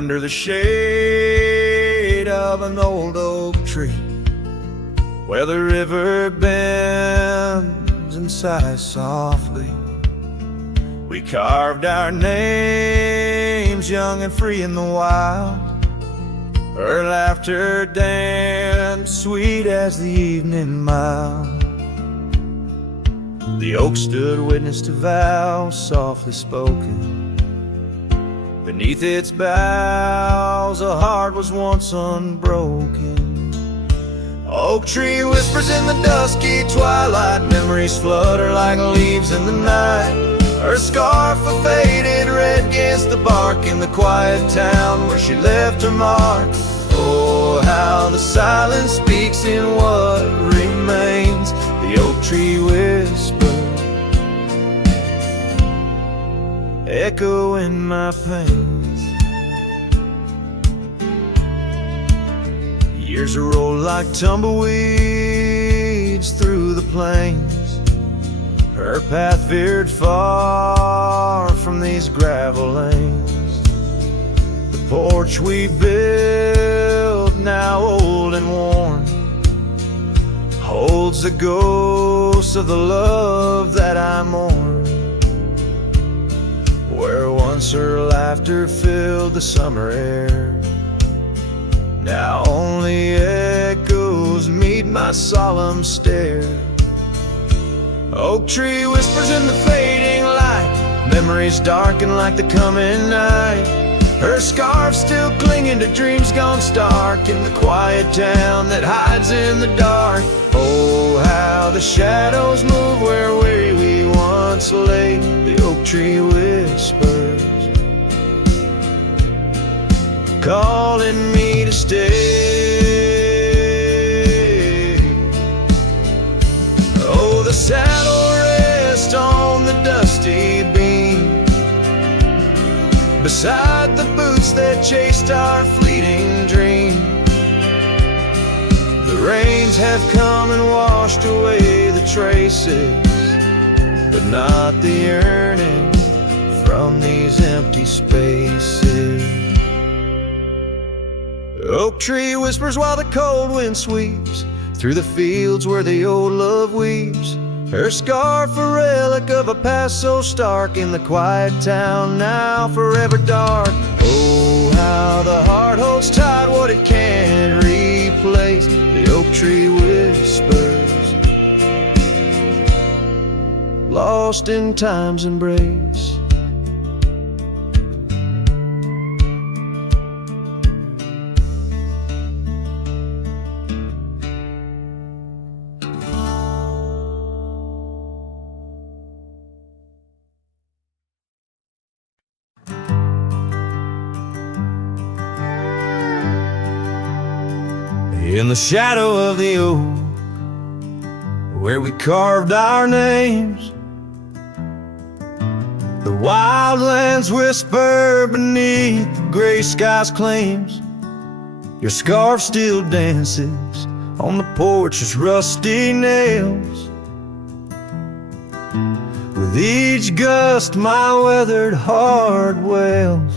under the shade of an old oak tree, where the river bends and sighs softly. We carved our names, young and free in the wild. Her laughter danced, sweet as the evening mild. The oak stood witness to vows softly spoken. Beneath its boughs a heart was once unbroken. Oak tree whispers in the dusky twilight, memories flutter like leaves in the night. Her scarf a faded red against the bark in the quiet town where she left her mark. Oh, how the silence speaks in what remains. The oak tree whispers, echo in my pains. Years roll like tumbleweeds through the plains. Her path veered far from these gravel lanes. The porch we built, now old and worn, holds the ghost of the love that I mourn. Where once her laughter filled the summer air, now only echoes meet my solemn stare. Oak tree whispers in the fading light, memories darken like the coming night. Her scarf still clinging to dreams gone stark in the quiet town that hides in the dark. Oh, how the shadows move where we once lay. The oak tree whispers, calling me to stay. Oh, the saddle rests on the dusty beam, beside the boots that chased our fleeting dream. The rains have come and washed away the traces, but not the yearning from these empty spaces. Oak tree whispers while the cold wind sweeps through the fields where the old love weeps. Her scarf a relic of a past so stark in the quiet town now forever dark. Oh, how the heart holds tight what it can't replace. The oak tree whispers, lost in time's embrace. In the shadow of the oak, where we carved our names, the wildlands whisper beneath the gray sky's claims. Your scarf still dances on the porch's rusty nails. With each gust my weathered heart wails.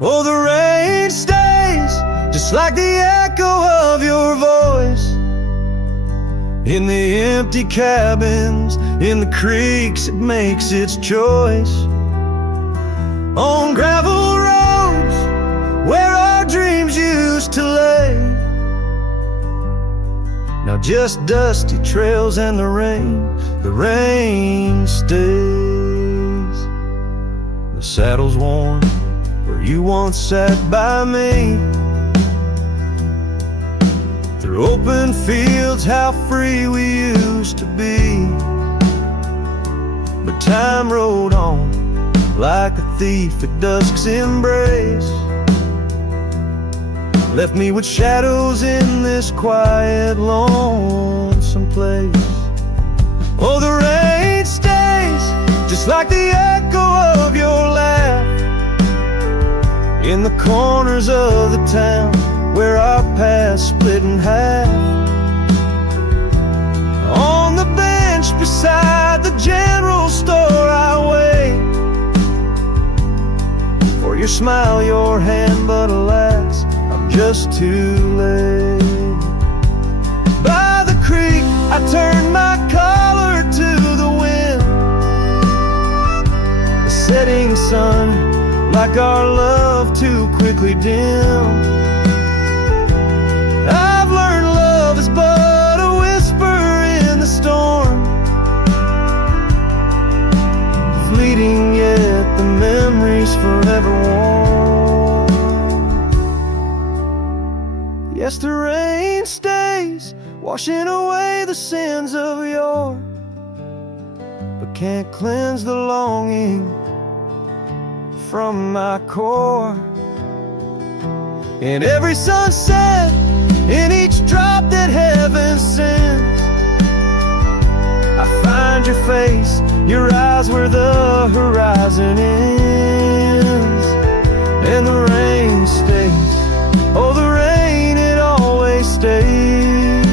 Oh, the rain stays just like the echo of your voice in the empty cabins, in the creeks it makes its choice. On gravel roads where our dreams used to lay, now just dusty trails and the rain stays. The saddle's worn where you once sat by me. Through open fields, how free we used to be. But time rode on like a thief at dusk's embrace, left me with shadows in this quiet, lonesome place. Oh, the rain stays just like the echo of your laugh in the corners of the town where our paths split in half. On the bench beside the general store I wait for your smile your hand, but alas, I'm just too late. By the creek, I turned my collar to the wind. The setting sun, like our love, too quickly dim. I've learned love is but a whisper in the storm, fleeting yet the memories forever warm. Yes, the rain stays, washing away the sins of yore, but can't cleanse the longing from my core. In every sunset, in each drop that heaven sends, I find your face, your eyes where the horizon ends. And the rain stays, oh the rain, it always stays,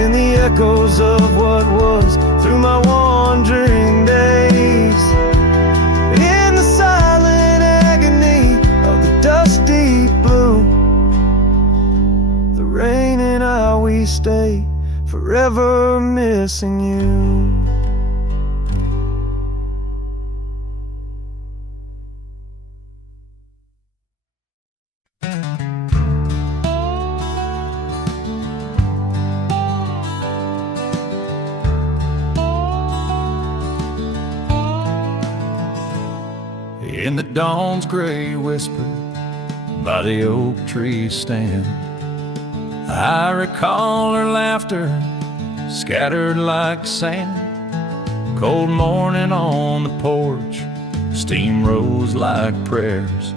in the echoes of what was through my wandering days, in the silent agony of the dusty blue. The rain and I, we stay, forever missing you. In the dawn's gray whisper, by the oak tree stand, I recall her laughter, scattered like sand. Cold morning on the porch, steam rose like prayers,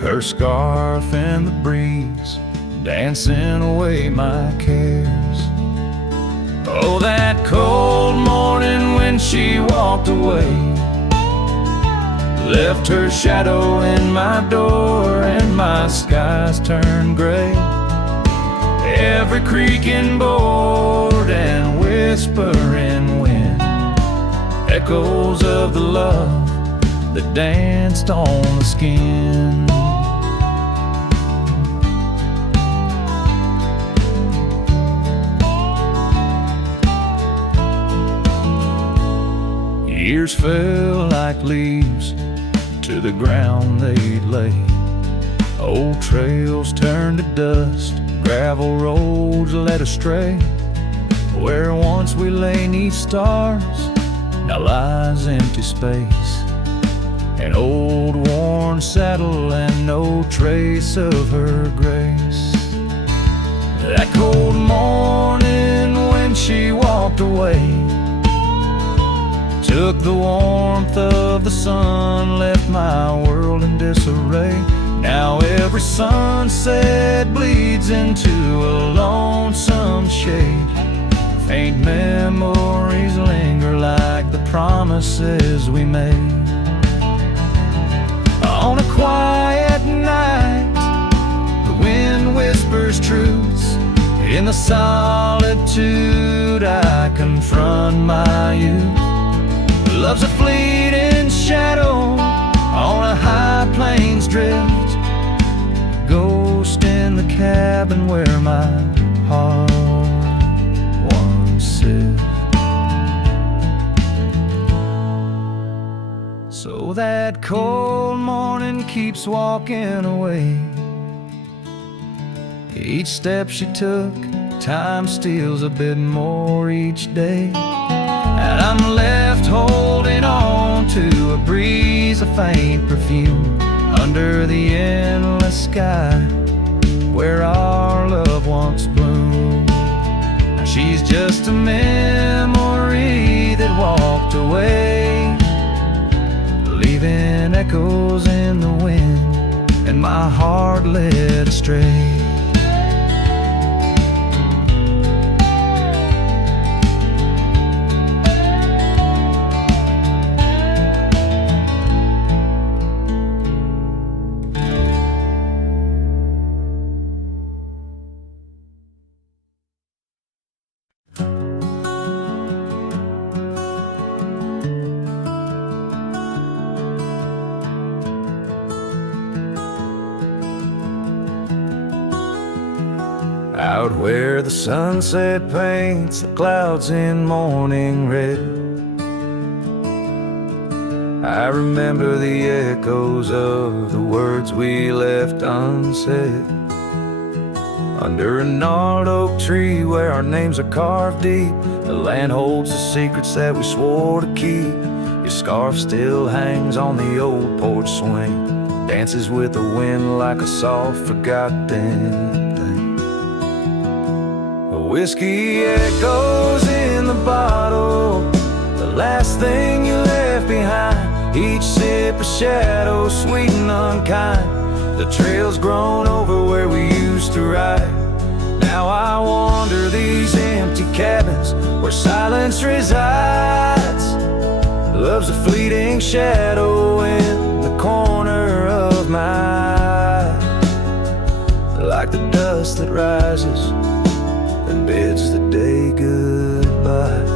her scarf in the breeze, dancing away my cares. Oh, that cold morning when she walked away, left her shadow in my door and my skies turned gray. Every creaking board and whispering wind, echoes of the love that danced on the skin. Years fell like leaves to the ground they'd lay. Old trails turned to dust, gravel roads led astray. Where once we lay 'neath stars, now lies empty space. An old worn saddle and no trace of her grace. That cold morning when she walked away, took the warmth of the sun, left my world in disarray. Now every sunset bleeds into a lonesome shade. Faint memories linger like the promises we made. On a quiet night, the wind whispers truths. In the solitude I confront my youth. Love's a fleeting shadow on a high plains drift, ghost in the cabin where my heart once sit. So that cold morning keeps walking away. Each step she took, time steals a bit more each day. And I'm left holding on to a breeze, a faint perfume, under the endless sky where our love once bloomed. Now she's just a memory that walked away, leaving echoes in the wind and my heart led astray. out where the sunset paints the clouds in morning red. I remember the echoes of the words we left unsaid, under a gnarled oak tree where our names are carved deep. The land holds the secrets that we swore to keep. Your scarf still hangs on the old porch swing, dances with the wind like a soft forgotten thing. The whiskey echoes in the bottle, the last thing you left behind. Each sip a shadow, sweet and unkind. The trail's grown over where we used to ride. Now I wander these empty cabins where silence resides. Love's a fleeting shadow in the corner of my eye, like the dust that rises and bids the day goodbye.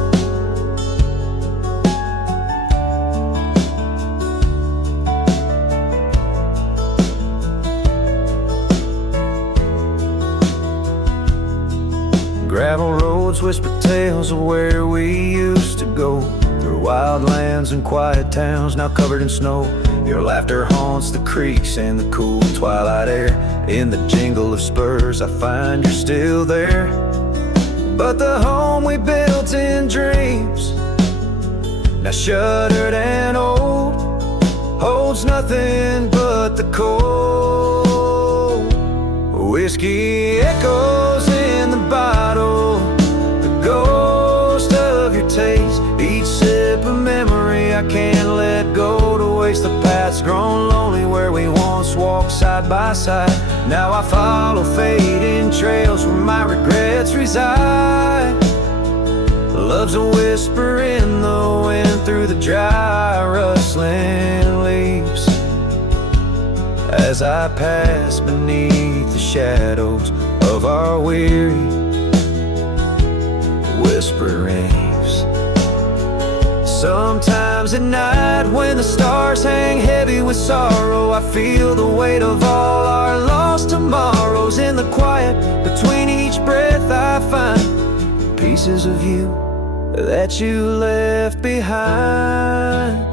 Gravel roads whisper tales of where we used to go, through wild lands and quiet towns now covered in snow. Your laughter haunts the creeks and the cool twilight air. In the jingle of spurs I find you're still there. But the home we built in dreams, now shuttered and old, holds nothing but the cold. Whiskey echoes in the bottle, the ghost of your taste. Each sip a memory I can't let go, to waste the paths grown lonely where we once walked side by side. Now I follow fading trails where my regrets reside. Love's a whisper in the wind through the dry rustling leaves, as I pass beneath the shadows of our weary whisperings. Sometimes at night when the stars hang heavy with sorrow, I feel the weight of all our lost tomorrows. In the quiet between each breath I find pieces of you that you left behind.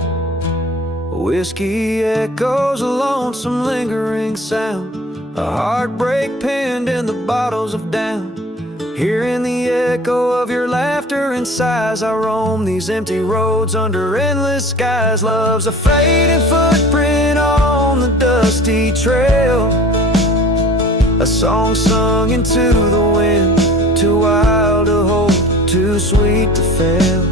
Whiskey echoes, a lonesome lingering sound, a heartbreak pinned in the bottles of down. Hearing the echo of your laughter and sighs, I roam these empty roads under endless skies. Love's a fading footprint on the dusty trail, a song sung into the wind, too wild to hold, too sweet to fail.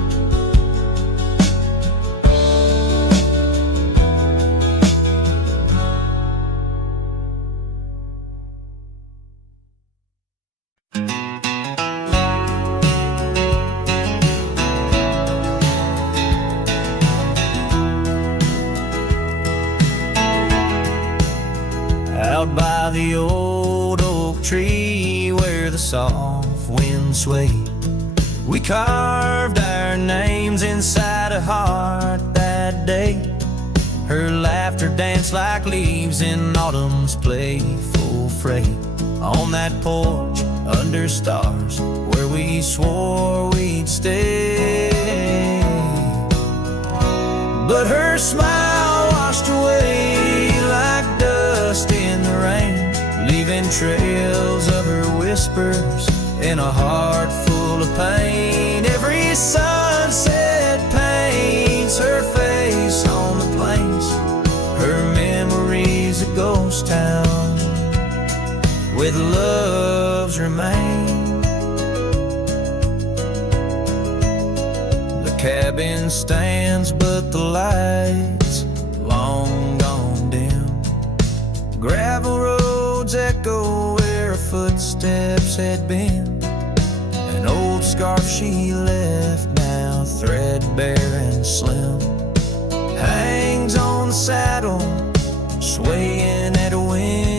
Out by the old oak tree where the soft wind swayed, we carved our names inside a heart that day. Her laughter danced like leaves in autumn's playful fray. On that porch under stars where we swore we'd stay. But her smile washed away like dust in the rain, leaving trails of her whispers in a heart full of pain. Every sunset paints her face on the plains, her memory's a ghost town with love's remain. The cabin stands but the lights long gone dim. Gravel roads echo where her footsteps had been. An old scarf she left, now threadbare and slim, hangs on the saddle, swaying at a wind.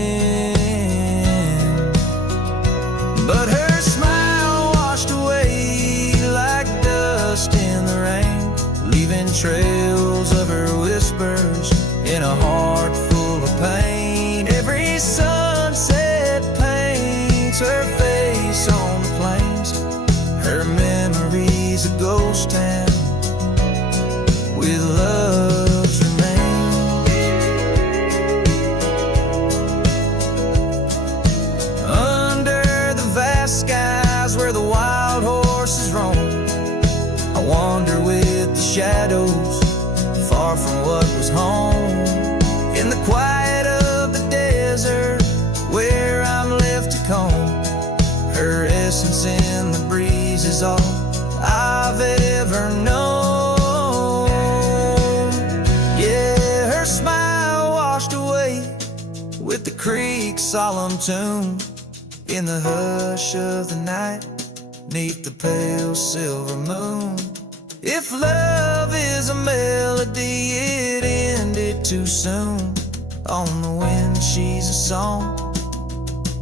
But her smile washed away like dust in the rain, leaving trails of her whispers in a heart full of pain. Every sunset paints her face ghost town with love's remains. Under the vast skies where the wild horses roam, I wander with the shadows, far from what was home. In the quiet of the desert, where I'm left to comb, her essence in the breeze is all I've ever known. Yeah, her smile washed away with the creek's solemn tune. In the hush of the night, 'neath the pale silver moon. If love is a melody, it ended too soon. On the wind she's a song,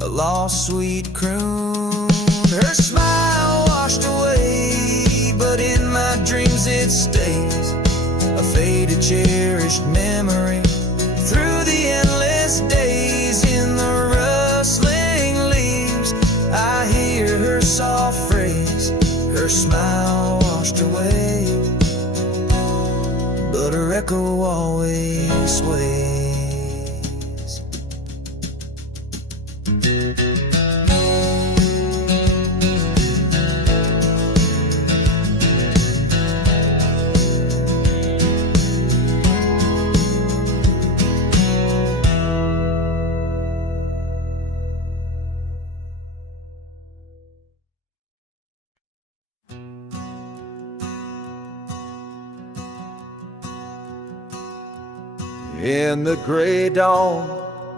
a lost sweet croon. Her smile washed away, but in my dreams it stays, a faded cherished memory through the endless days. In the rustling leaves I hear her soft phrase, her smile washed away, but her echo always sways. In the gray dawn,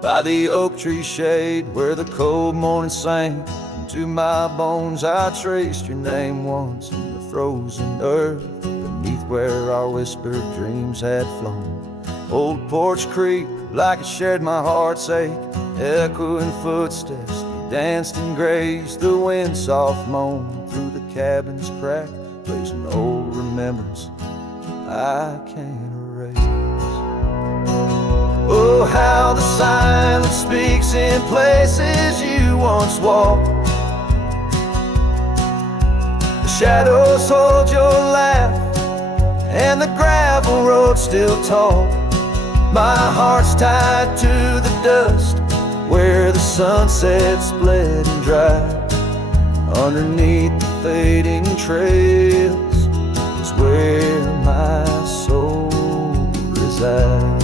by the oak tree shade, where the cold morning sank into my bones, I traced your name once in the frozen earth, beneath where our whispered dreams had flown. Old Porch Creek, like it shared my heart's ache, echoing footsteps, we danced and grazed. The wind soft moaned through the cabin's crack, plays an old remembrance I can't erase. Oh, how the silence speaks in places you once walked. The shadows hold your laugh, and the gravel road still talk. My heart's tied to the dust, where the sunset's bled and dried. Underneath the fading trails is where my soul resides.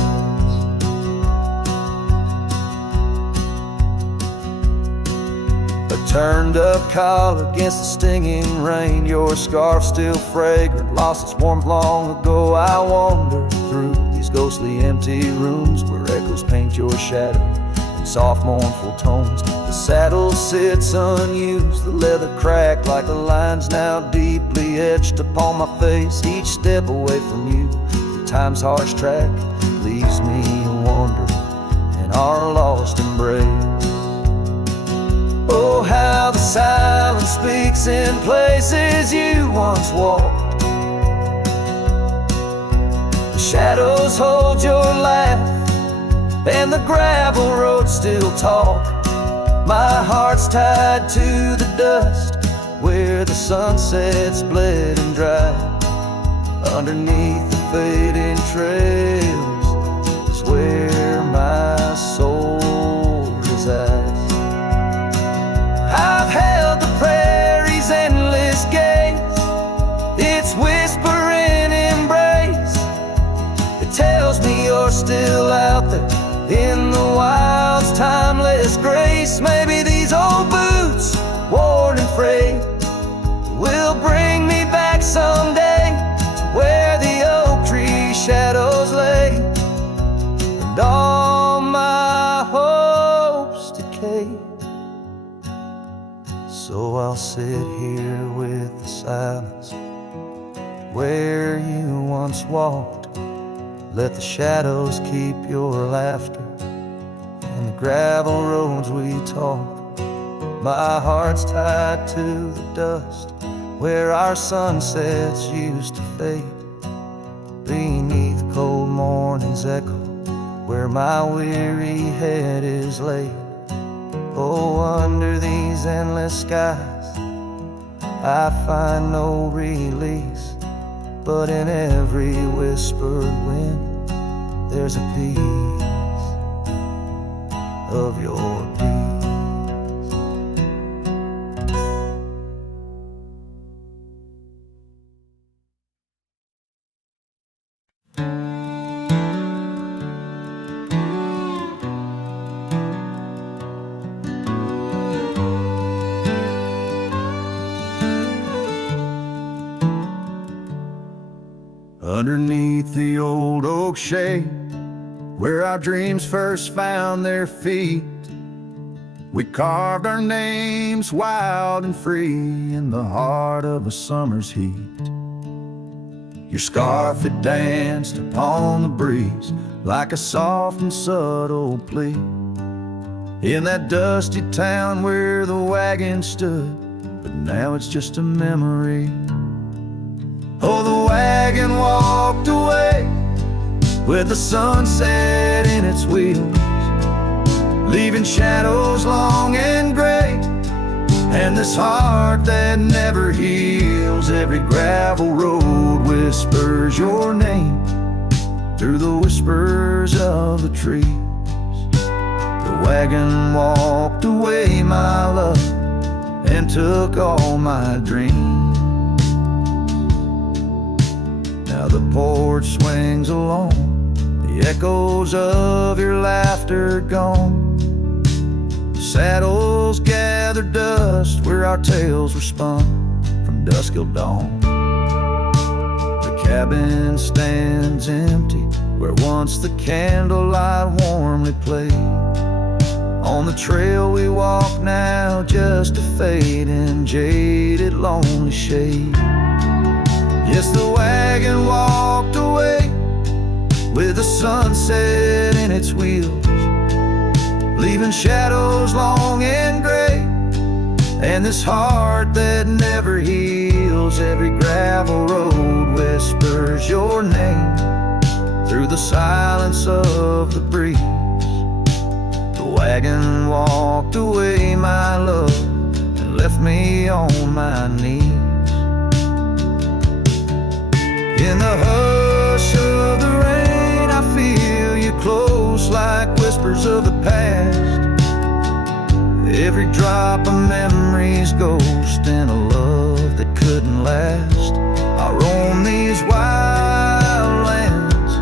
Turned up collar against the stinging rain, your scarf still fragrant, lost its warmth long ago. I wander through these ghostly empty rooms where echoes paint your shadow in soft mournful tones. The saddle sits unused, the leather cracked like the lines now deeply etched upon my face. Each step away from you, the time's harsh track leaves me wandering in our lost embrace. Oh, how the silence speaks in places you once walked. The shadows hold your laugh, and the gravel road still talk. My heart's tied to the dust, where the sunset's bled and dried. Underneath the fading trails is where my soul resides. I've held the prairie's endless gaze, its whispering embrace. It tells me you're still out there in the wild's timeless grace. Maybe these old boots, worn and frayed, will bring me back someday to where the oak tree shadows lay, and all my hopes decay. So I'll sit here with the silence where you once walked. Let the shadows keep your laughter and the gravel roads we talk. My heart's tied to the dust, where our sunsets used to fade. Beneath cold morning's echo, where my weary head is laid. Oh, under these endless skies I find no release, but in every whispered wind there's a piece of your peace. Underneath the old oak shade, where our dreams first found their feet, we carved our names wild and free in the heart of a summer's heat. Your scarf, it danced upon the breeze like a soft and subtle plea. In that dusty town where the wagon stood, but now it's just a memory. Oh, the wagon walked away with the sunset in its wheels, leaving shadows long and gray, and this heart that never heals. Every gravel road whispers your name through the whispers of the trees. The wagon walked away, my love, and took all my dreams. Now the porch swings along, the echoes of your laughter gone. Saddles gather dust where our tales were spun from dusk till dawn. The cabin stands empty where once the candlelight warmly played. On the trail we walk now, just a fading, jaded, lonely shade. Yes, the wagon walked away with the sunset in its wheels, leaving shadows long and gray, and this heart that never heals. Every gravel road whispers your name through the silence of the breeze. The wagon walked away, my love, and left me on my knees. In the hush of the rain, I feel you close like whispers of the past. Every drop of memory's ghost and a love that couldn't last. I roam these wild lands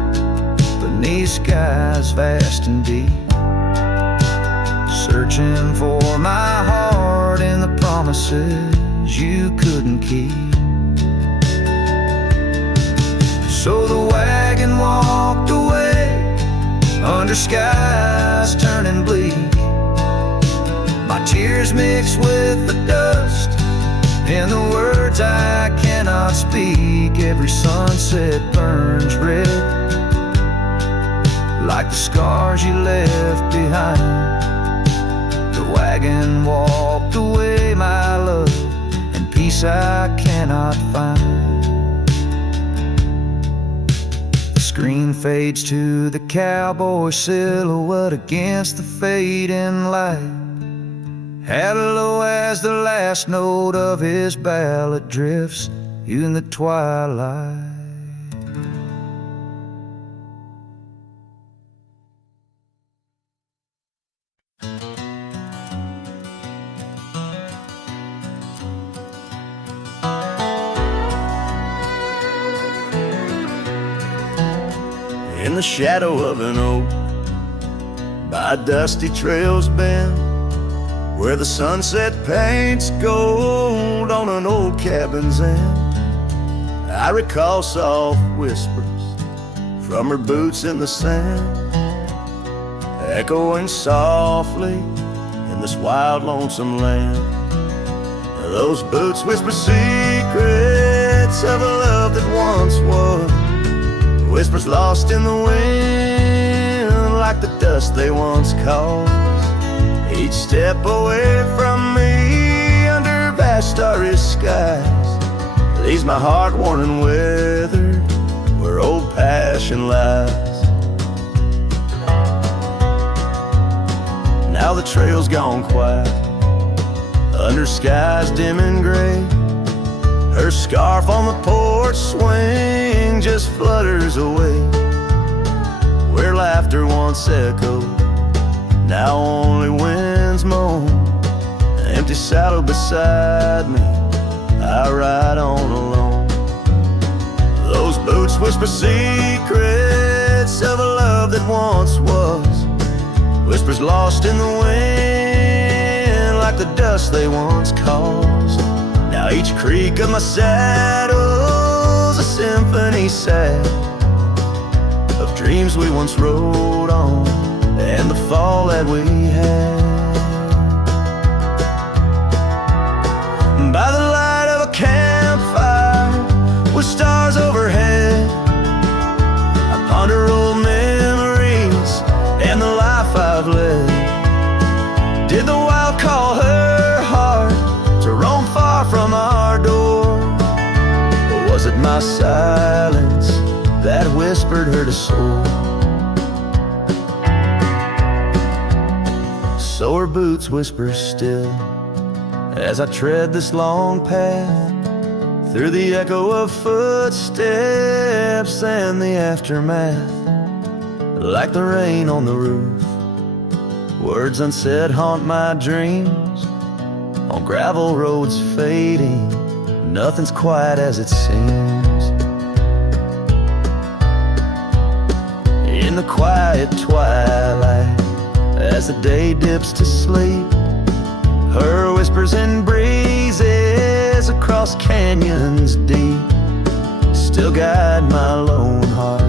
beneath skies vast and deep, searching for my heart in the promises you couldn't keep. So the wagon walked away under skies turning bleak. My tears mixed with the dust and the words I cannot speak. Every sunset burns red like the scars you left behind. The wagon walked away, my love, and peace I cannot find. Screen fades to the cowboy silhouette against the fading light. Hello as the last note of his ballad drifts in the twilight. In the shadow of an oak, by dusty trails bend, where the sunset paints gold on an old cabin's end, I recall soft whispers from her boots in the sand, echoing softly in this wild, lonesome land. Those boots whisper secrets of a love that once was, whispers lost in the wind like the dust they once caused. Each step away from me under vast starry skies leaves my heart worn and weathered where old passion lies. Now the trail's gone quiet under skies dim and gray, Her scarf on the porch swing just flutters away, where laughter once echoed, now only winds moan. Empty saddle beside me, I ride on alone. Those boots whisper secrets of a love that once was, whispers lost in the wind like the dust they once caused. Now each creak of my saddle's a symphony sad of dreams we once rode on and the fall that we had. By the light of a campfire with stars overhead, I ponder old memories and the life I've led. Did the wild call her heart to roam far from our door? Or was it my silence that whispered her to soar? So her boots whisper still as I tread this long path through the echo of footsteps and the aftermath. Like the rain on the roof, words unsaid haunt my dreams. On gravel roads fading, nothing's quite as it seems. In the quiet twilight, as the day dips to sleep, her whispers and breezes across canyons deep still guide my lone heart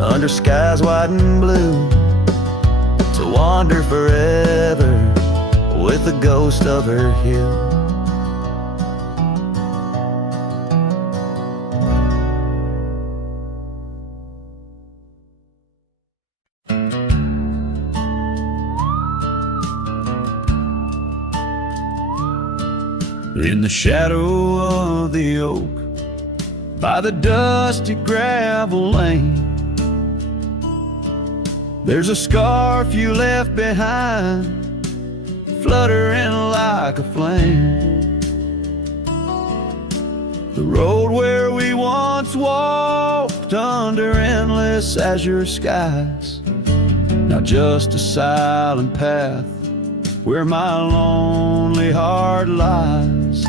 under skies white and blue, to wander forever with the ghost of her hill. In the shadow of the oak, by the dusty gravel lane, there's a scarf you left behind, fluttering like a flame. The road where we once walked under endless azure skies, now just a silent path where my lonely heart lies.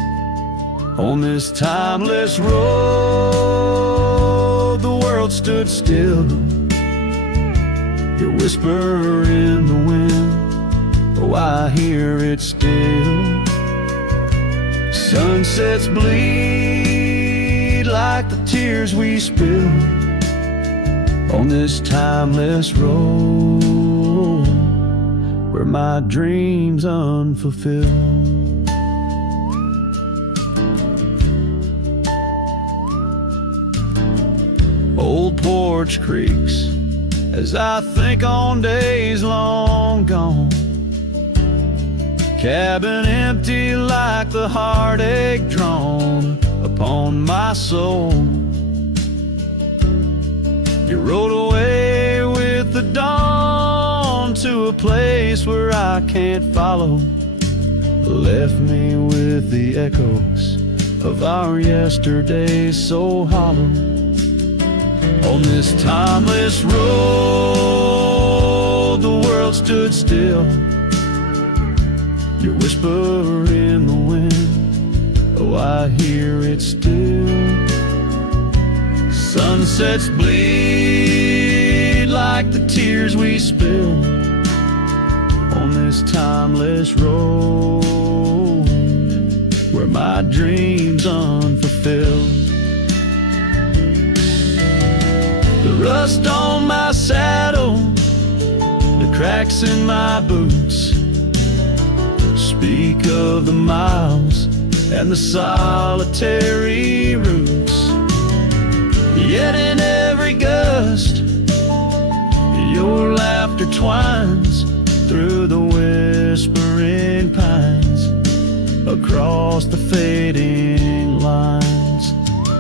On this timeless road, the world stood still. Your whisper in the wind, oh, I hear it still. Sunsets bleed like the tears we spill on this timeless road, where my dreams unfulfilled. Old porch creaks as I think on days long gone. Cabin empty like the heartache drawn upon my soul. You rode away with the dawn to a place where I can't follow. Left me with the echoes of our yesterdays so hollow. On this timeless road, the world stood still. Your whisper in the wind, oh, I hear it still. Sunsets bleed like the tears we spill on this timeless road, where my dreams unfulfilled. The rust on my saddle, the cracks in my boots, speak of the miles and the solitary routes. Yet in every gust, your laughter twines through the whispering pines, across the fading lines.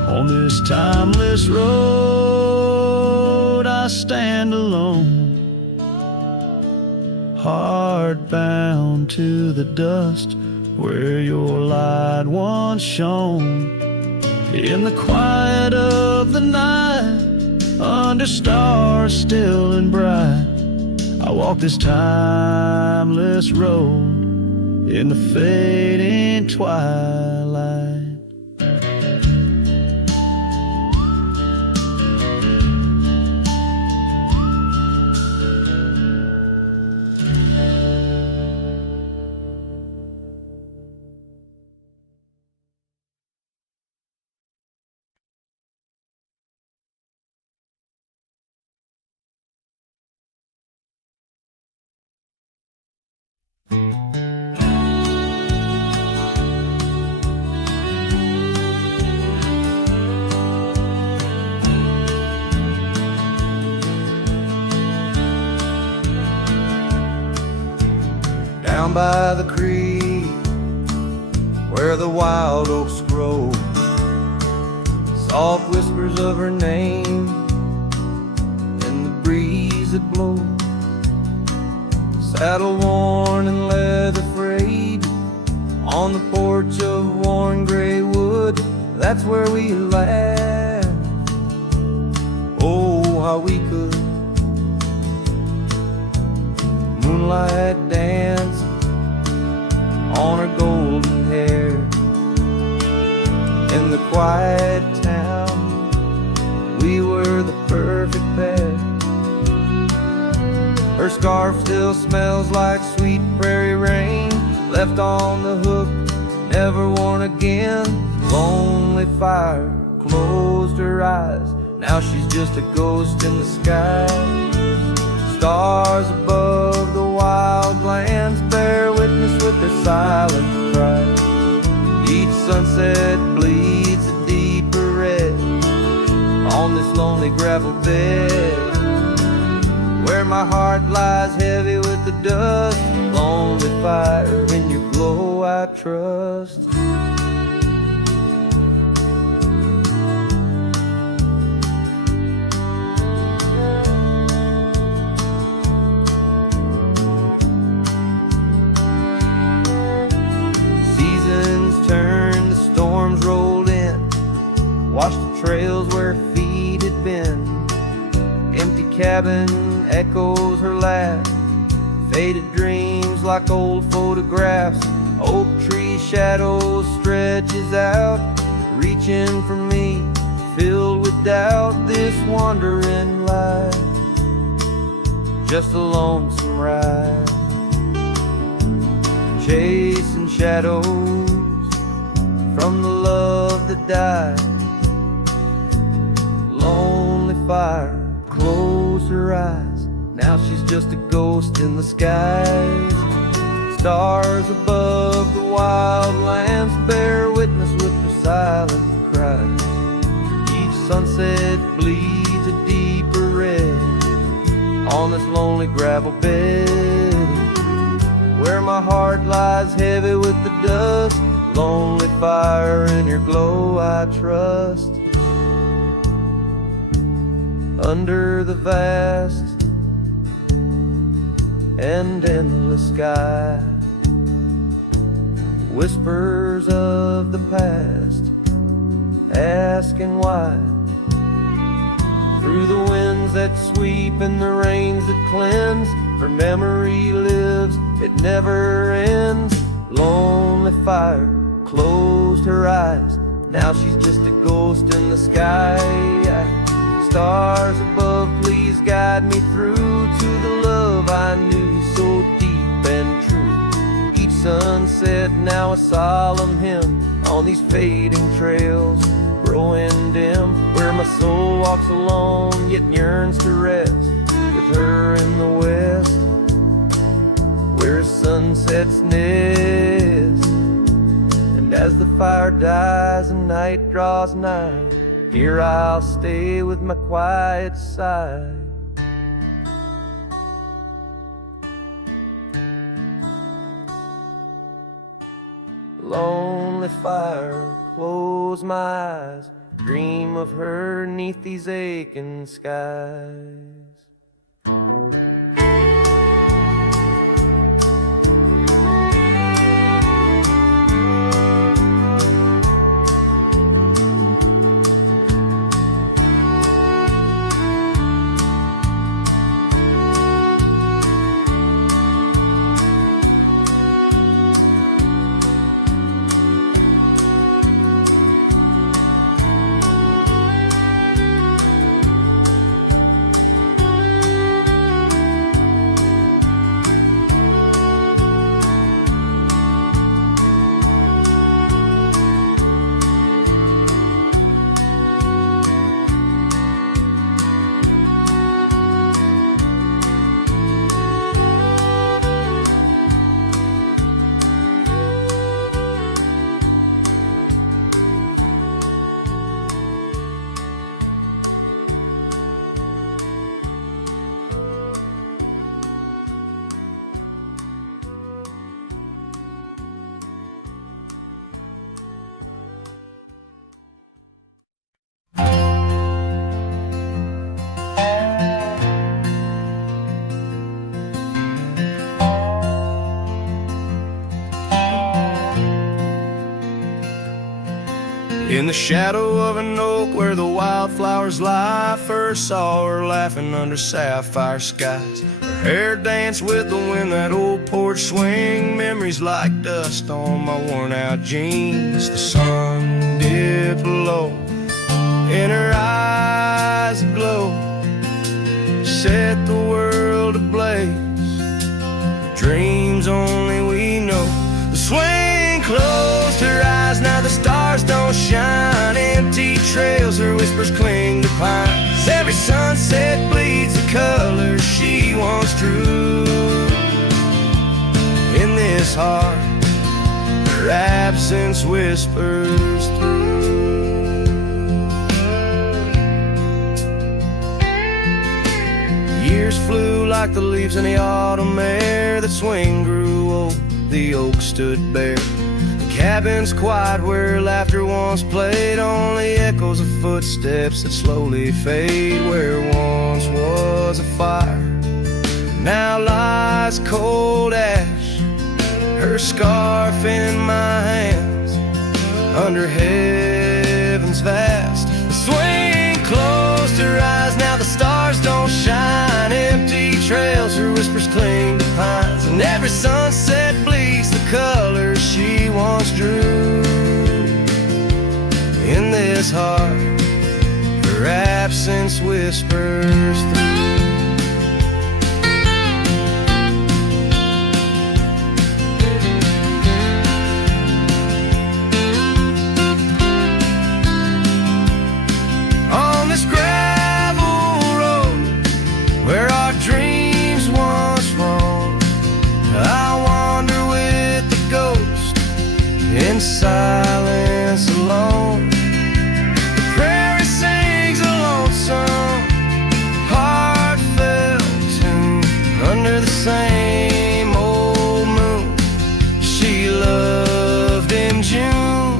On this timeless road, I stand alone, heart bound to the dust where your light once shone. In the quiet of the night, under stars still and bright, I walk this timeless road in the fading twilight. Down by the creek, where the wild oaks grow, soft whispers of her name in the breeze that blows. Saddle worn and leather frayed, on the porch of worn gray wood, that's where we laugh. Oh, how we could. Moonlight dance on her golden hair. In the quiet town, we were the perfect pair. Her scarf still smells like sweet prairie rain, left on the hook, never worn again. Lonely fire closed her eyes, now she's just a ghost in the sky. Stars above the wild lands bear witness with their silent cry. Each sunset bleeds a deeper red on this lonely gravel bed, where my heart lies heavy with the dust. Lonely fire, in your glow I trust. Turned, the storms rolled in, washed the trails where feet had been. Empty cabin echoes her laugh, faded dreams like old photographs. Oak tree shadows stretches out, reaching for me, filled with doubt. This wandering life, just a lonesome ride, chasing shadows from the love that died. Lonely fire closed her eyes, now she's just a ghost in the skies. Stars above the wild lands bear witness with their silent cries. Each sunset bleeds a deeper red on this lonely gravel bed, where my heart lies heavy with the dust. Lonely fire, in your glow I trust. Under the vast and endless sky, whispers of the past, asking why. Through the winds that sweep and the rains that cleanse, her memory lives, it never ends. Lonely fire closed her eyes, now she's just a ghost in the sky. Stars above, please guide me through to the love I knew so deep and true. Each sunset now a solemn hymn on these fading trails growing dim, where my soul walks alone yet yearns to rest with her in the west, where sunsets nest. And as the fire dies and night draws nigh, here I'll stay with my quiet sigh. Lonely fire, close my eyes, dream of her 'neath these aching skies. In the shadow of an oak where the wildflowers lie, first saw her laughing under sapphire skies. Her hair danced with the wind, that old porch swing. Memories like dust on my worn out jeans. The sun dipped low, in her eyes aglow, set the world ablaze. Dreams only we know. The swing closed her eyes, now the stars don't shine. Empty trails, her whispers cling to pines. Every sunset bleeds the colors she once drew. In this heart, her absence whispers through. Years flew like the leaves in the autumn air. That swing grew old, the oak stood bare. Cabins quiet where laughter once played, only echoes of footsteps that slowly fade. Where once was a fire, now lies cold ash. Her scarf in my hands, under heaven's vast. The swing closed her eyes, now the stars don't shine. Empty trails, her whispers cling to pines. And every sunset bleeds the colors she once drew. In this heart, her absence whispers through. On this gravel road where our dreams once roamed, I wander with the ghost in silence alone. The prairie sings a lonesome, heartfelt tune under the same old moon she loved in June.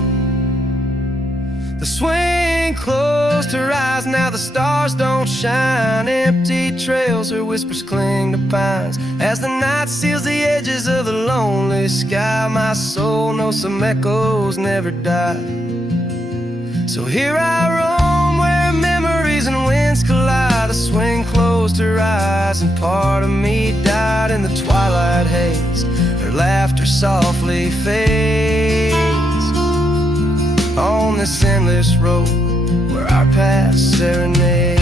The swing closed her eyes, now the stars don't shine. Empty trails, her whispers cling to pines. As the night seals the edges of the lonely sky, my soul knows some echoes never die. So here I roam where memories and winds collide. The swing closed her eyes and part of me died in the twilight haze. Her laughter softly fades on this endless road where our past serenade.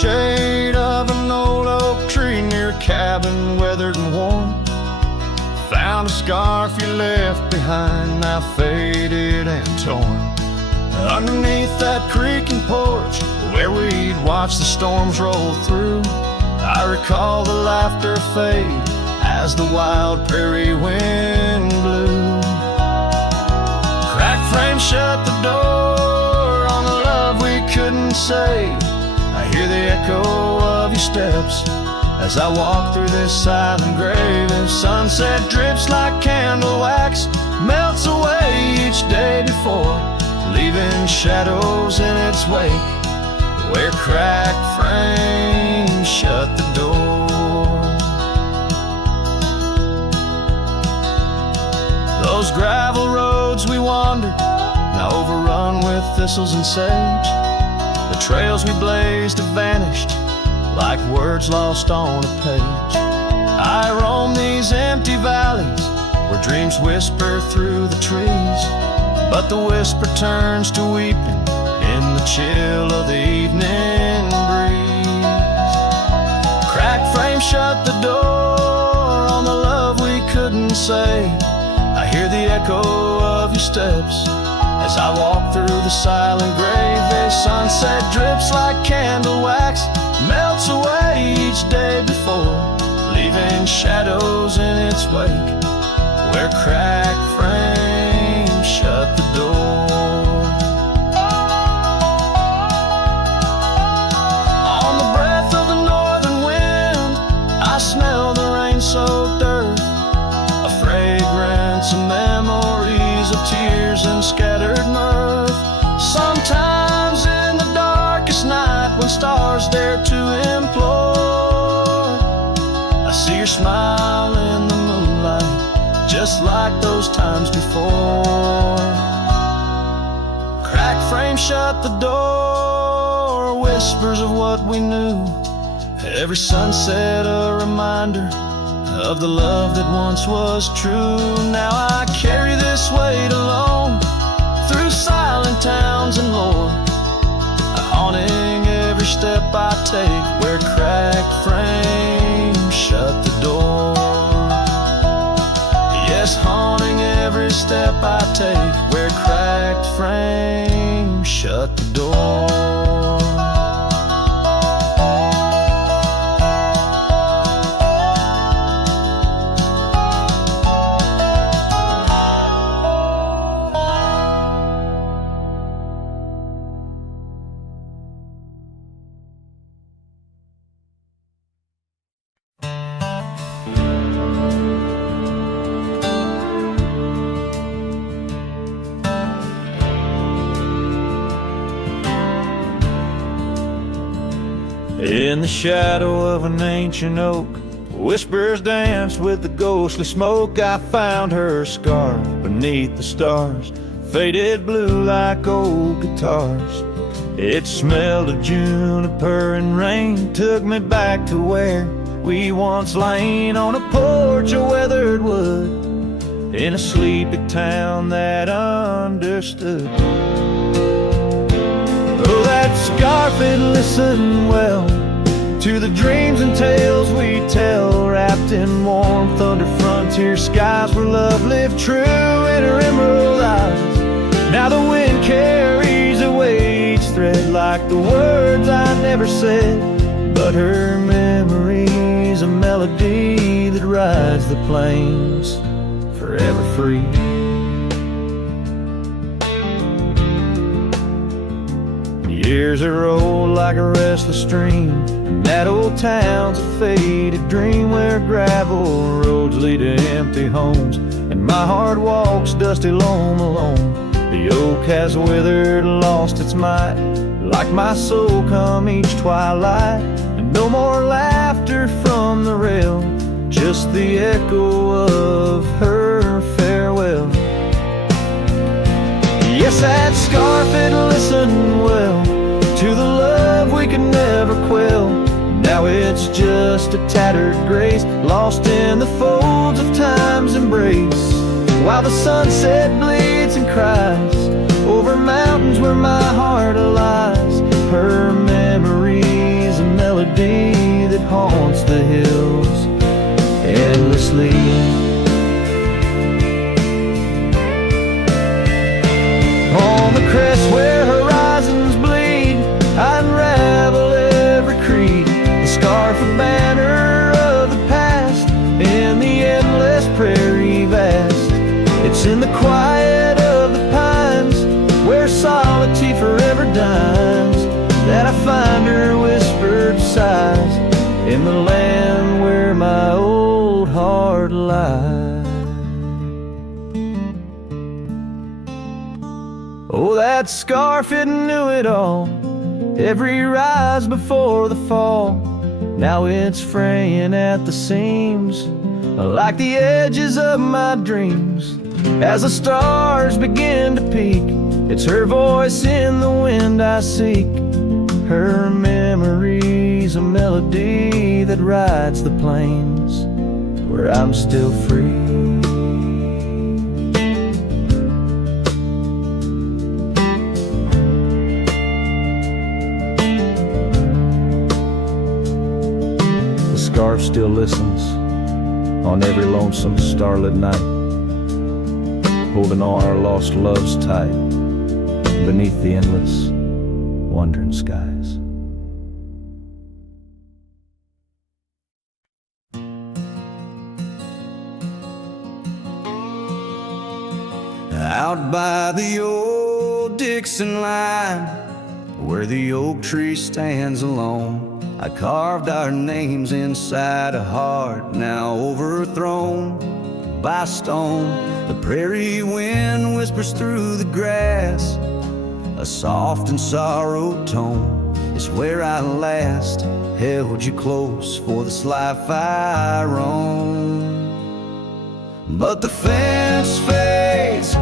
Shade of an old oak tree near a cabin, weathered and worn. Found a scarf you left behind, now faded and torn. Underneath that creaking porch where we'd watch the storms roll through, I recall the laughter fade as the wild prairie wind blew. Cracked frame shut the door on the love we couldn't say. I hear the echo of your steps as I walk through this silent grave. If sunset drips like candle wax, melts away each day before, leaving shadows in its wake where cracked frames shut the door. Those gravel roads we wandered, now overrun with thistles and sage. The trails we blazed have vanished like words lost on a page. I roam these empty valleys where dreams whisper through the trees, but the whisper turns to weeping in the chill of the evening breeze. Cracked frame shut the door on the love we couldn't say. I hear the echo of your steps as I walk through the silent grave. The sunset drips like candle wax, melts away each day before, leaving shadows in its wake where cracked frames shut the door. On the breath of the northern wind, I smell the rain-soaked earth, a fragrance of memories of tears and scattered mirth. Sometimes in the darkest night, when stars dare to implore, I see your smile in the moonlight, just like those times before. Cracked frame shut the door, whispers of what we knew. Every sunset a reminder of the love that once was true. Now I carry this weight alone through silent towns and lore, haunting every step I take where cracked frames shut the door. Yes, haunting every step I take where cracked frames shut the door. In the shadow of an ancient oak, whispers dance with the ghostly smoke. I found her scarf beneath the stars, faded blue like old guitars. It smelled of juniper and rain, took me back to where we once lain on a porch of weathered wood, in a sleepy town that understood. Oh, that scarf, it listened well to the dreams and tales we tell, wrapped in warmth under frontier skies where love lived true in her emerald eyes. Now the wind carries away each thread like the words I never said, but her memory's a melody that rides the plains forever free. Years are rolled like a restless stream, and that old town's a faded dream where gravel roads lead to empty homes, and my heart walks dusty lone alone. The oak has withered, lost its might, like my soul come each twilight. And no more laughter from the rail, just the echo of her farewell. Yes, that scarf, it listened well to the love we could never quell. Now it's just a tattered grace, lost in the folds of time's embrace, while the sunset bleeds and cries over mountains where my heart lies. Her memory's a melody that haunts the hills endlessly. On the crest where horizons bleed, I unravel every creed, the scarf, a banner of the past in the endless prairie vast. It's in the quiet of the pines where solitude forever dines, that I find her whispered sighs in the land where my old heart lies. Oh, that scarf, it knew it all, every rise before the fall. Now it's fraying at the seams, like the edges of my dreams. As the stars begin to peak, it's her voice in the wind I seek. Her memory's a melody that rides the plains where I'm still free. Scarf still listens on every lonesome starlit night, holding all our lost loves tight beneath the endless wandering skies. Out by the old Dixon line, where the oak tree stands alone, I carved our names inside a heart now overthrown by stone. The prairie wind whispers through the grass, a soft and sorrowed tone. It's where I last held you close for this life I roam. But the fence fades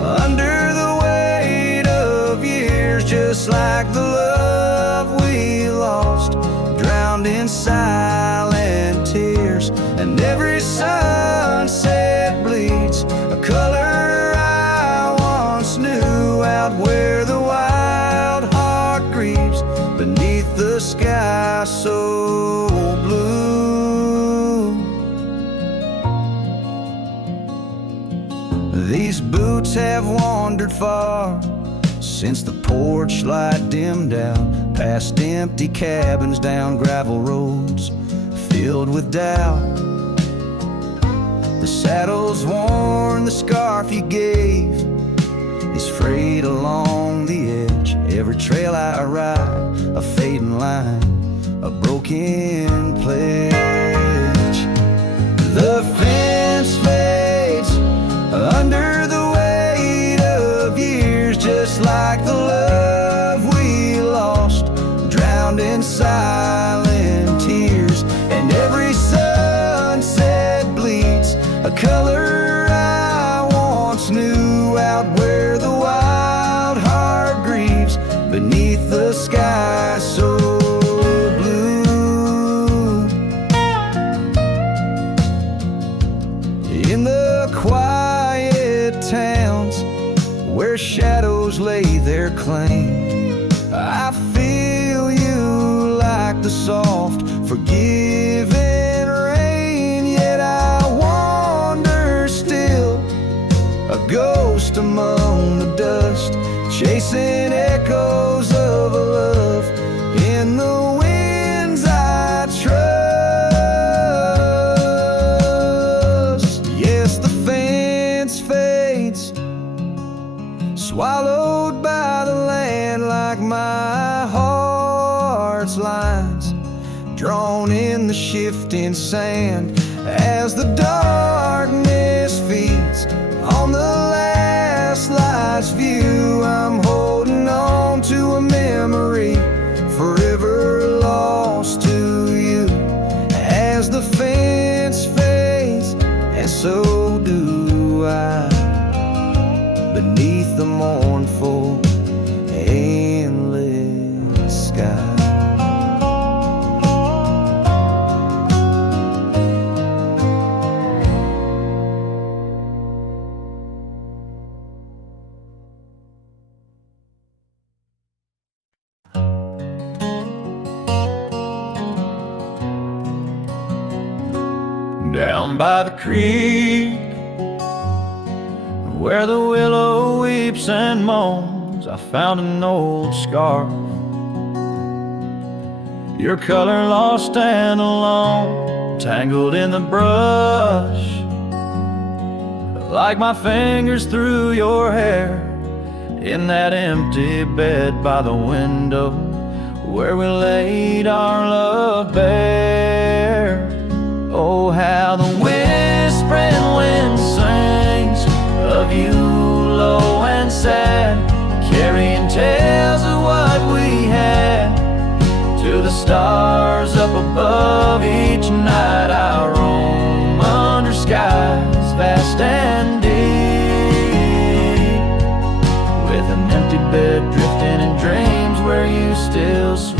under the weight of years, just like the love we lost, drowned in silent tears. And every sunset bleeds a color I once knew, out where the wild heart grieves beneath the sky so blue. These boots have wandered far since the porch light dimmed out, past empty cabins, down gravel roads filled with doubt. The saddle's worn, the scarf you gave is frayed along the edge. Every trail I ride, a fading line, a broken pledge. The fence fades under the weight of years, just like the love we lost, drowned in silent tears. And every sunset bleeds a color I once knew, out where the wild heart grieves beneath the sky so blue. In the quiet towns where shadows lay their claim, I feel you like the soft, forgiving rain. Yet I wander still, a ghost among the dust, chasing echoes of a love in the winds I trust. Yes, the fence fades, swallowed by the land, like my heart's lines, drawn in the shifting sand. As the darkness feeds on the last light's view, I'm holding on to a memory forever lost to you. As the fence fades, and so do I, beneath the mournful, endless sky. Down by the creek, where the willow weeps and moans, I found an old scarf, your color lost and alone, tangled in the brush, like my fingers through your hair, in that empty bed by the window, where we laid our love bare. Oh, how the whispering wind sings of you low and sad, carrying tales of what we had to the stars up above. Each night I roam under skies vast and deep, with an empty bed drifting in dreams where you still sweet.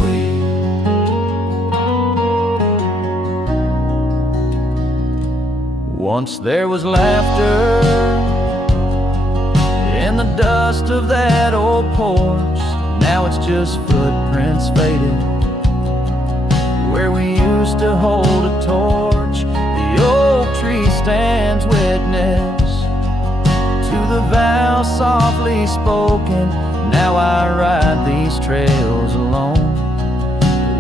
Once there was laughter in the dust of that old porch. Now it's just footprints faded where we used to hold a torch. The oak tree stands witness to the vow softly spoken. Now I ride these trails alone,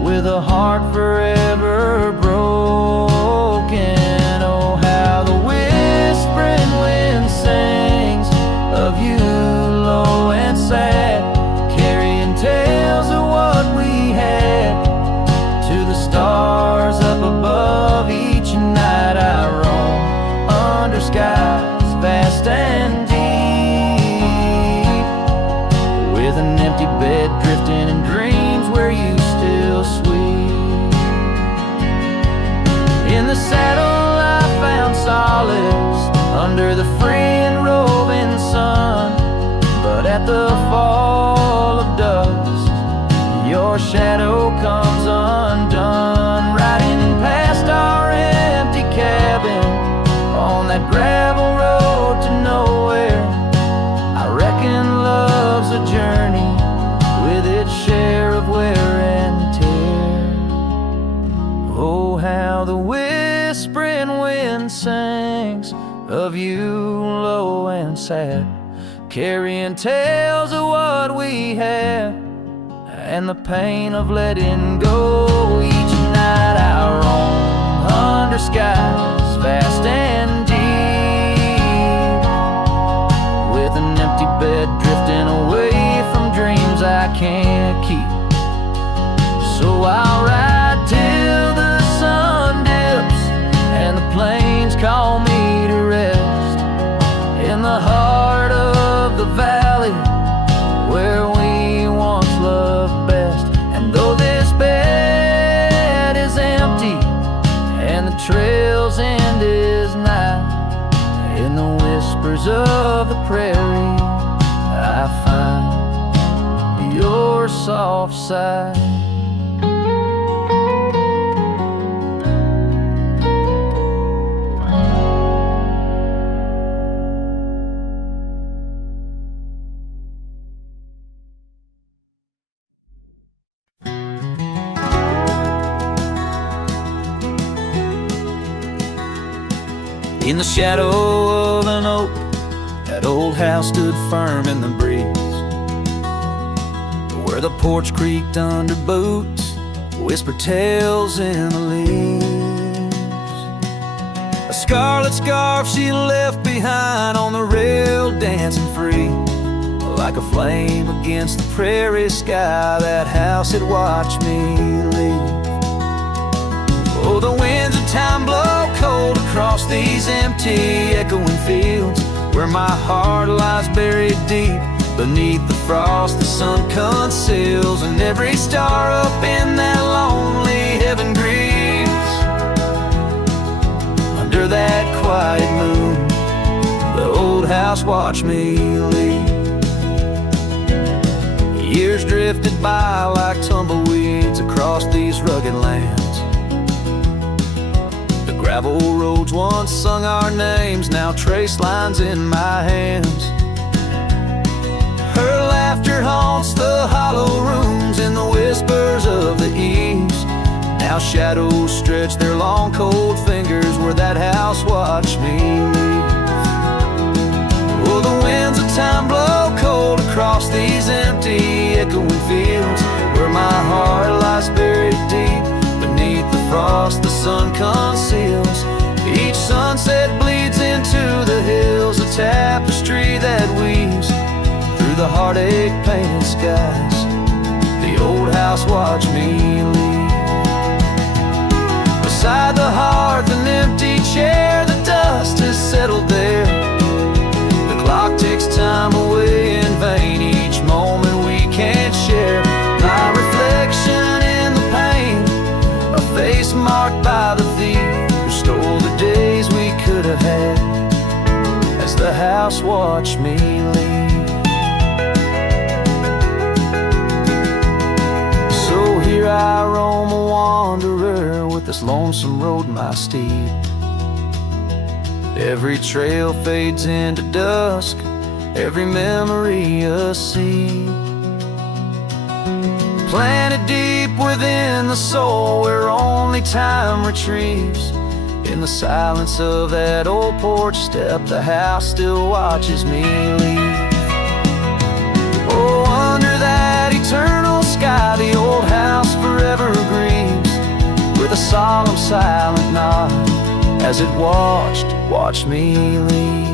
with a heart forever broken. Oh, how the whispering wind sings of you empty bed, drifting in dreams where you still sleep. In the saddle I found solace under the free and roving sun, but at the fall of dusk your shadow comes undone. Riding past our empty cabin on that gravel road to nowhere, I reckon love's a journey with its share of wear and tear. Oh, how the whispering wind sings of you low and sad, carrying tales of what we had and the pain of letting go. Each night I roam under skies vast and deep, with an empty bed drifting away from dreams I can't keep. So I'll ride till the sun dips and the plains call me to rest in the heart of the valley where we once loved best. And though this bed is empty and the trail's end is nigh, in the whispers of the prairie I find your soft sigh. In the shadow of an oak, that old house stood firm in the breeze, where the porch creaked under boots, whispered tales in the leaves. A scarlet scarf she left behind on the rail, dancing free, like a flame against the prairie sky. That house had watched me leave. Oh, the winds of time blow cold across these empty, echoing fields, where my heart lies buried deep beneath the frost the sun conceals, and every star up in that lonely heaven grieves under that quiet moon. The old house watched me leave. Years drifted by like tumbleweeds across these rugged lands. Gravel roads once sung our names, now trace lines in my hands. Her laughter haunts the hollow rooms in the whispers of the eaves. Now shadows stretch their long cold fingers where that house watched me leave. Oh, the winds of time blow cold across these empty, echoing fields, where my heart lies buried deep beneath the frost the sun conceals. Each sunset bleeds into the hills, a tapestry that weaves through the heartache painted skies. The old house watched me leave. Beside the hearth, an empty chair, the dust has settled there. The clock ticks time away in vain, each moment we can't share. My reflection in the pain, a face marked by the thief who stole the days we could have had, as the house watched me leave. So here I roam, a wanderer, with this lonesome road my steed. Every trail fades into dusk, every memory a seed, planted deep within the soul where only time retrieves. In the silence of that old porch step, the house still watches me leave. Oh, under that eternal sky, the old house forever grieves, with a solemn silent nod as it watched me leave.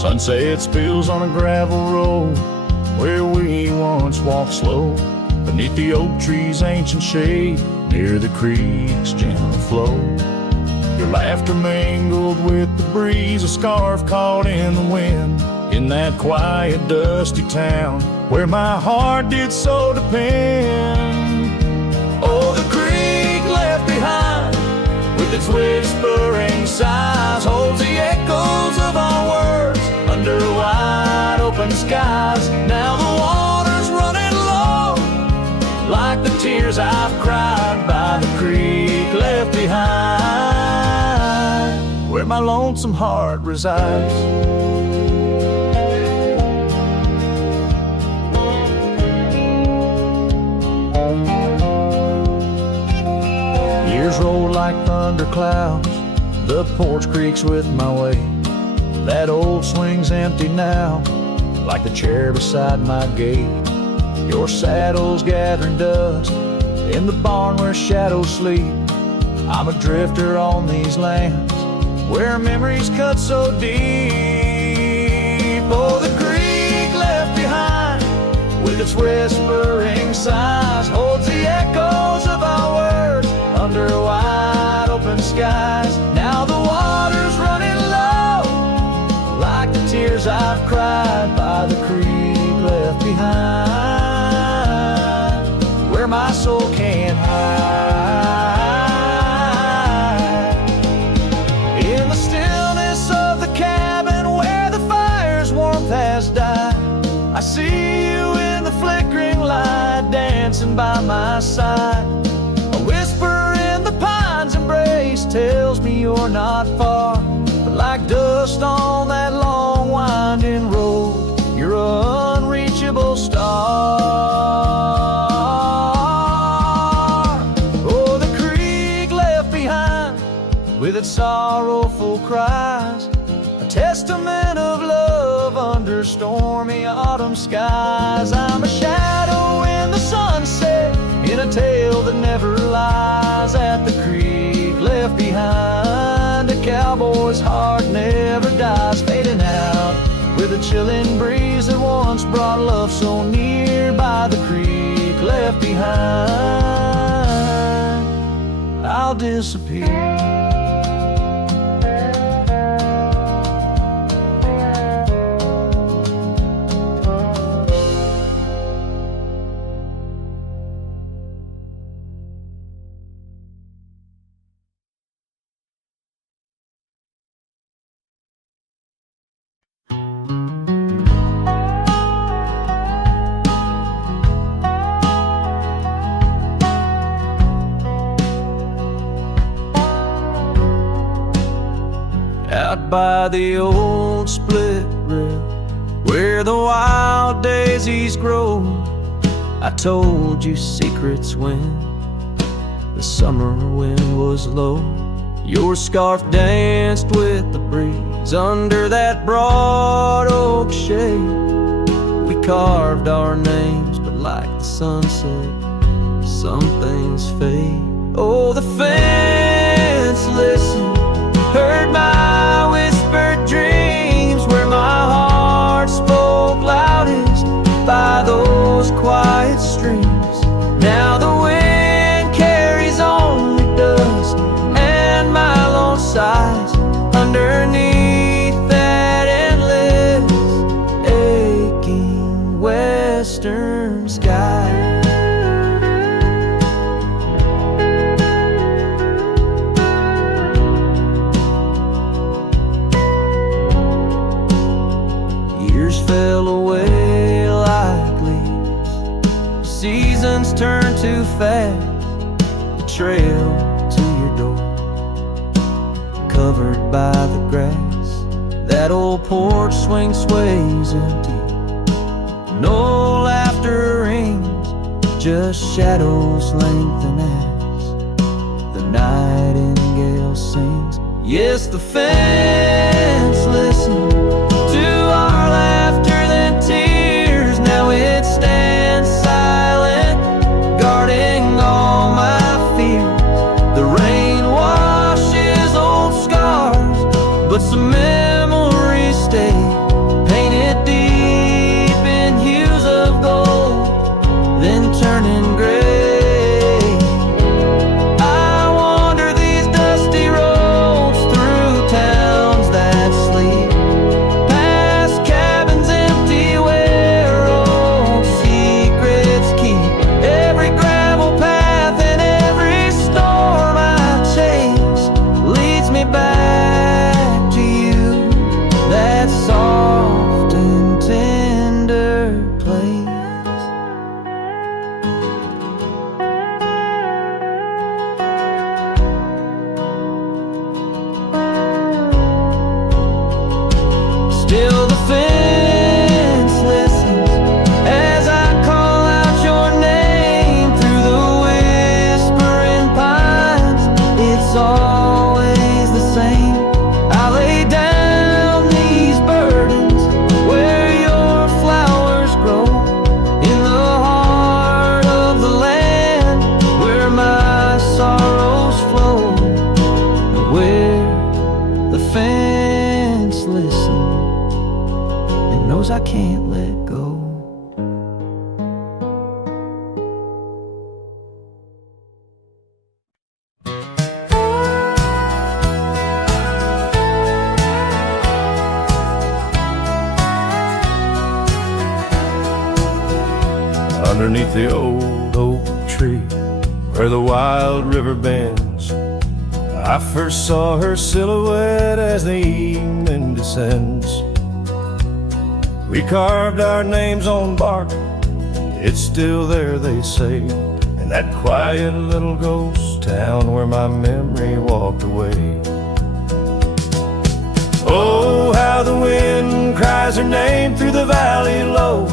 Sunset spills on a gravel road where we once walked slow, beneath the oak trees' ancient shade, near the creek's gentle flow. Your laughter mingled with the breeze, a scarf caught in the wind, in that quiet, dusty town where my heart did so depend. Oh, the creek left behind, with its whispering sighs, holds the echoes of our words under wide open skies. Now the water's running low, like the tears I've cried by the creek left behind, where my lonesome heart resides. Years roll like thunderclouds, the porch creaks with my weight. That old swing's empty now, like the chair beside my gate. Your saddle's gathering dust in the barn where shadows sleep. I'm a drifter on these lands where memories cut so deep. Oh, the creek left behind, with its whispering sighs, holds the echoes of our words under wide open skies. Now the water's running low, like the tears I've cried by the creek left behind, where my soul can't hide. In the stillness of the cabin where the fire's warmth has died, I see you in the flickering light, dancing by my side. A whisper in the pine's embrace tells me you're not far, but like dust on that long winding road, you're an unreachable star. Oh, the creek left behind, with its sorrowful cries, a testament of love under stormy autumn skies. I'm a shadow in the sunset, in a tale that never lies, at the creek left behind. A cowboy's heart never dies, fading out with a chilling breeze that once brought love so near. By the creek left behind, I'll disappear. Out by the old split rail, where the wild daisies grow, I told you secrets when the summer wind was low. Your scarf danced with the breeze under that broad oak shade. We carved our names, but like the sunset, some things fade. Oh, the fence listened, heard my whispered dreams, where my heart spoke loudest by those quiet streams. Now the wind carries only dust, and my lone sighs underneath that endless, aching western sky. Fell away like leaves, seasons turn too fast. The trail to your door, covered by the grass. That old porch swing sways empty, no laughter rings, just shadows lengthen as the nightingale sings. Yes, the fence listens to our laughter than tears. Now it stands silent, guarding all my fears. The rain washes old scars, but some memories stay knows I can't let go. Underneath the old oak tree where the wild river bends, I first saw her silhouette as the evening descends. We carved our names on bark, it's still there they say, in that quiet little ghost town where my memory walked away. Oh, how the wind cries her name through the valley low,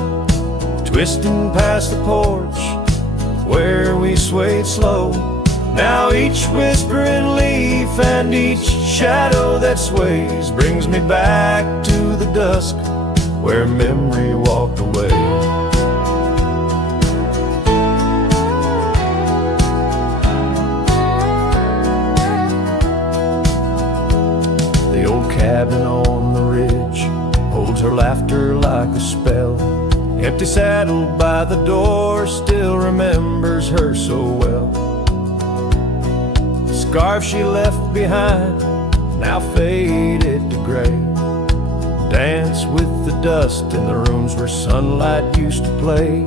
twisting past the porch where we swayed slow. Now each whispering leaf and each shadow that sways brings me back to the dusk where memory walked away. The old cabin on the ridge holds her laughter like a spell. Empty saddle by the door still remembers her so well. The scarf she left behind, now faded to gray, dance with the dust in the rooms where sunlight used to play.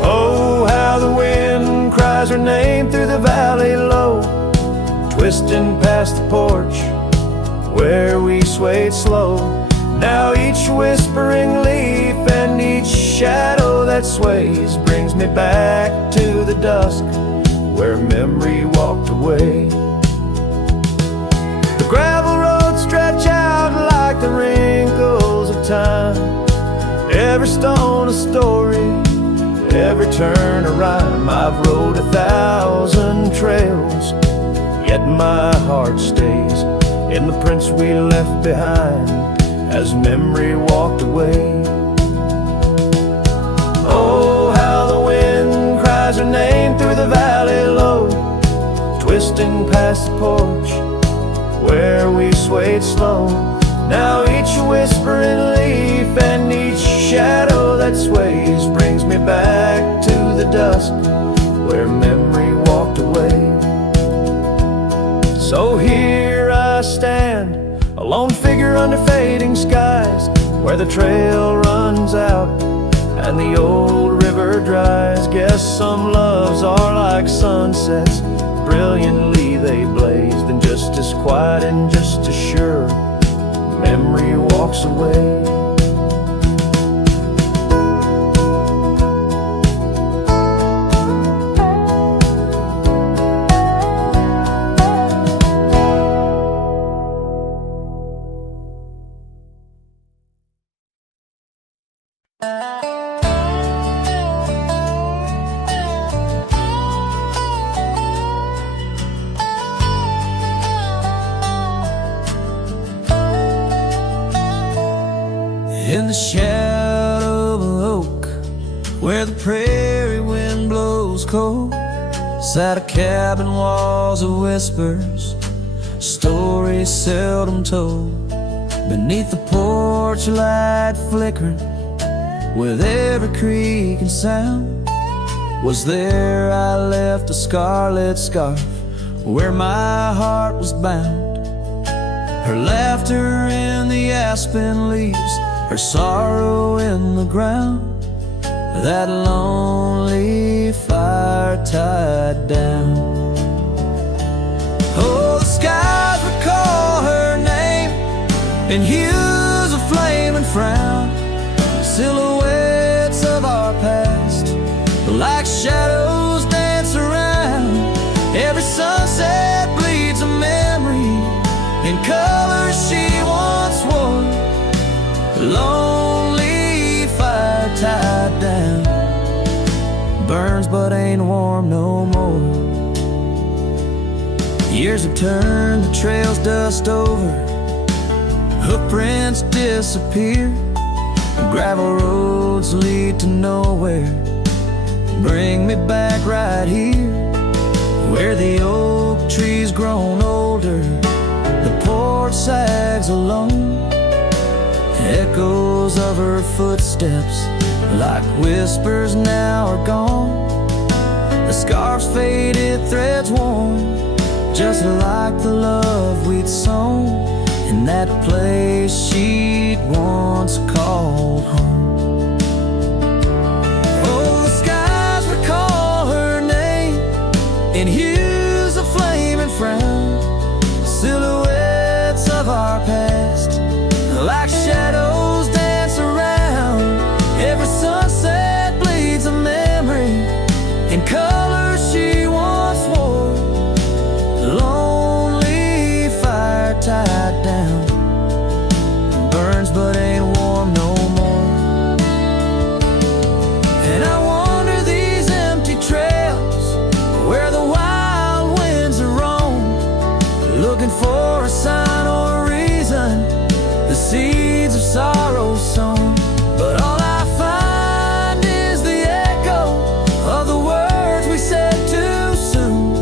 Oh, how the wind cries her name through the valley low, twisting past the porch where we swayed slow. Now each whispering leaf and each shadow that sways brings me back to the dusk where memory walked away. The gravel roads stretch out like the wrinkles of time, every stone a story, every turn a rhyme. I've rode 1,000 trails, yet my heart stays in the prints we left behind as memory walked away. Oh, how the wind cries her name through the valley low, twisting past the porch where we swayed slow. Now each whispering leaf and each shadow that sways brings me back to the dusk where memory walked away. So here I stand, a lone figure under fading skies, where the trail runs out and the old river dries. Guess some loves are like sunsets, brilliantly they blaze, then just as quiet and just as sure memory walks away. In the shadow of an oak, where the prairie wind blows cold, sat a cabin, walls of whispers, stories seldom told. Beneath the porch light flickering, with every creak and sound, was there I left a scarlet scarf where my heart was bound. Her laughter in the aspen leaves, her sorrow in the ground, that lonely fire tied down. Oh, the skies recall her name in hues of flame and frown, silhouettes of our past, like shadows dance around. Every sunset bleeds a memory in colors she once wore. Lonely fire tied down, burns but ain't warm no more. Years have turned the trail's dust over, hoofprints disappear, gravel roads lead to nowhere. Bring me back right here, where the oak tree's grown older, the porch sags alone, Echoes of her footsteps, like whispers, now are gone. The scarf's faded, threads worn, just like the love we'd sown in that place she'd once called home. Oh, the skies recall her name in hues of flame and frown, silhouettes of our past, like shadows dance around. Every sunset bleeds a memory in colors she once wore. Lonely fire tied down, burns but ain't warm no more. And I wander these empty trails where the wild winds are roam, looking for a sign or a reason, the seeds of sorrow sown. But all I find is the echo of the words we said too soon,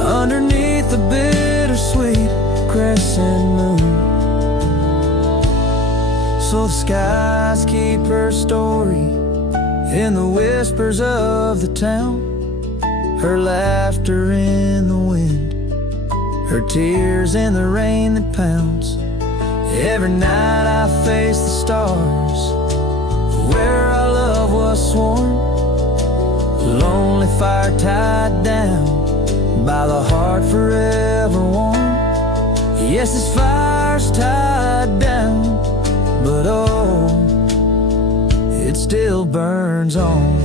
underneath the bittersweet crescent moon. So the skies keep her story in the whispers of the town, her laughter in the wind, her tears in the rain that pounds. Every night I face the stars where our love was sworn, lonely fire tied down by the heart forever warm. Yes, this fire's tied down, but oh, it still burns on.